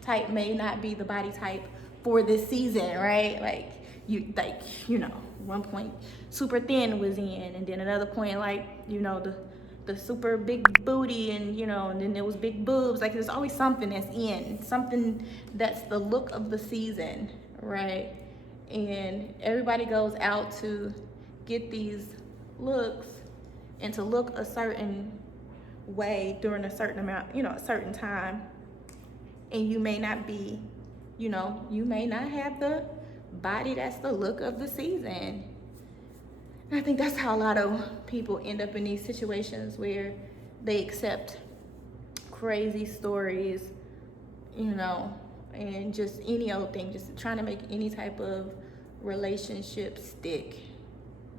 type may not be the body type for this season, right? Like you know, one point super thin was in, and then another point like, you know, the super big booty, and you know, and then there was big boobs. Like there's always something that's in, something that's the look of the season, right? And everybody goes out to get these looks and to look a certain way during a certain amount, you know, a certain time. And you may not be, you know, you may not have the body that's the look of the season. I think that's how a lot of people end up in these situations where they accept crazy stories, you know, and just any old thing, just trying to make any type of relationship stick,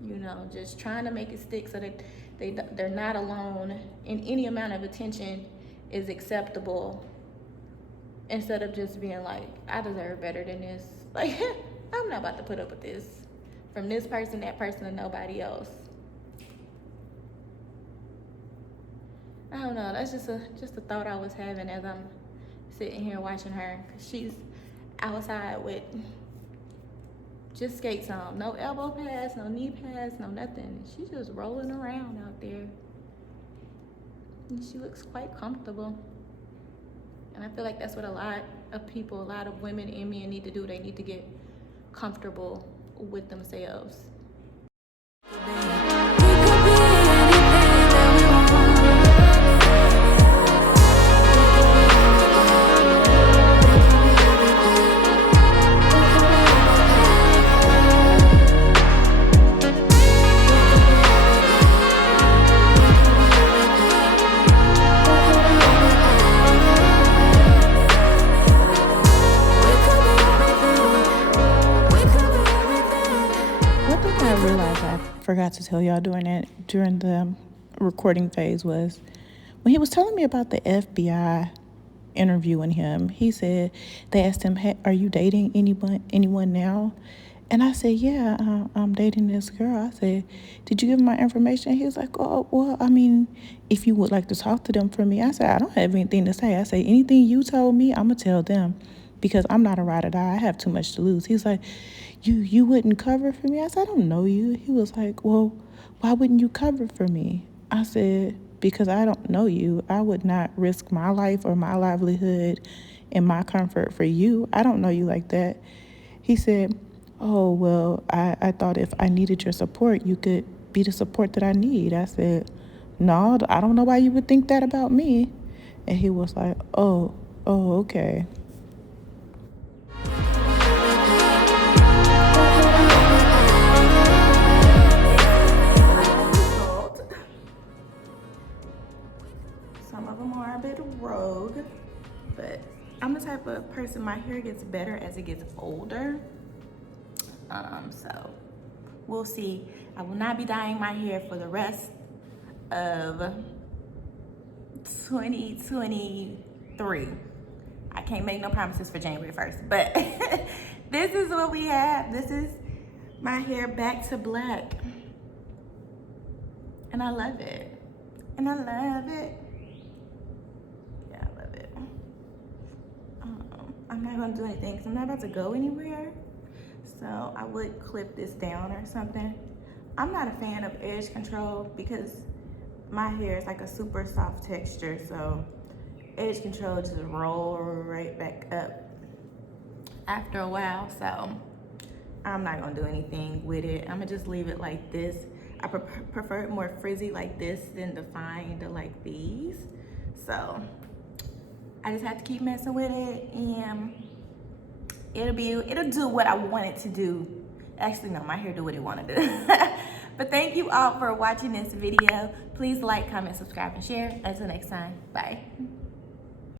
you know, just trying to make it stick so that they're not alone, and any amount of attention is acceptable, instead of just being like, I deserve better than this. Like, I'm not about to put up with this from this person, that person, and nobody else. I don't know. That's just a thought I was having as I'm sitting here watching her. 'Cause she's outside with just skates on, no elbow pads, no knee pads, no nothing. She's just rolling around out there, and she looks quite comfortable. And I feel like that's what a lot of people, a lot of women and men need to do. They need to get comfortable with themselves. Forgot to tell y'all during the recording phase was when he was telling me about the FBI interviewing him. He said they asked him, hey, are you dating anyone now? And I said, yeah, I'm dating this girl. I said, did you give him my information? He was like, oh, well, I mean, if you would like to talk to them for me. I said, I don't have anything to say. I said, anything you told me, I'm gonna tell them, because I'm not a ride or die. I have too much to lose. He's like, you wouldn't cover for me? I said, I don't know you. He was like, well, why wouldn't you cover for me? I said, because I don't know you. I would not risk my life or my livelihood and my comfort for you. I don't know you like that. He said, oh, well, I thought if I needed your support, you could be the support that I need. I said, no, I don't know why you would think that about me. And he was like, oh, okay. Some of them are a bit rogue, but I'm the type of person, my hair gets better as it gets older. So we'll see. I will not be dyeing my hair for the rest of 2023. I can't make no promises for January 1st, but this is what we have. This is my hair back to black. And I love it. And I love it. Yeah, I love it. I'm not gonna do anything because I'm not about to go anywhere. So I would clip this down or something. I'm not a fan of edge control because my hair is like a super soft texture. So edge control just roll right back up after a while. So I'm not gonna do anything with it. I'm gonna just leave it like this. I prefer it more frizzy like this than defined like these. So I just have to keep messing with it, and it'll do what I want it to do. Actually, no, my hair do what it want to do. But thank you all for watching this video. Please like, comment, subscribe, and share. Until next time, bye.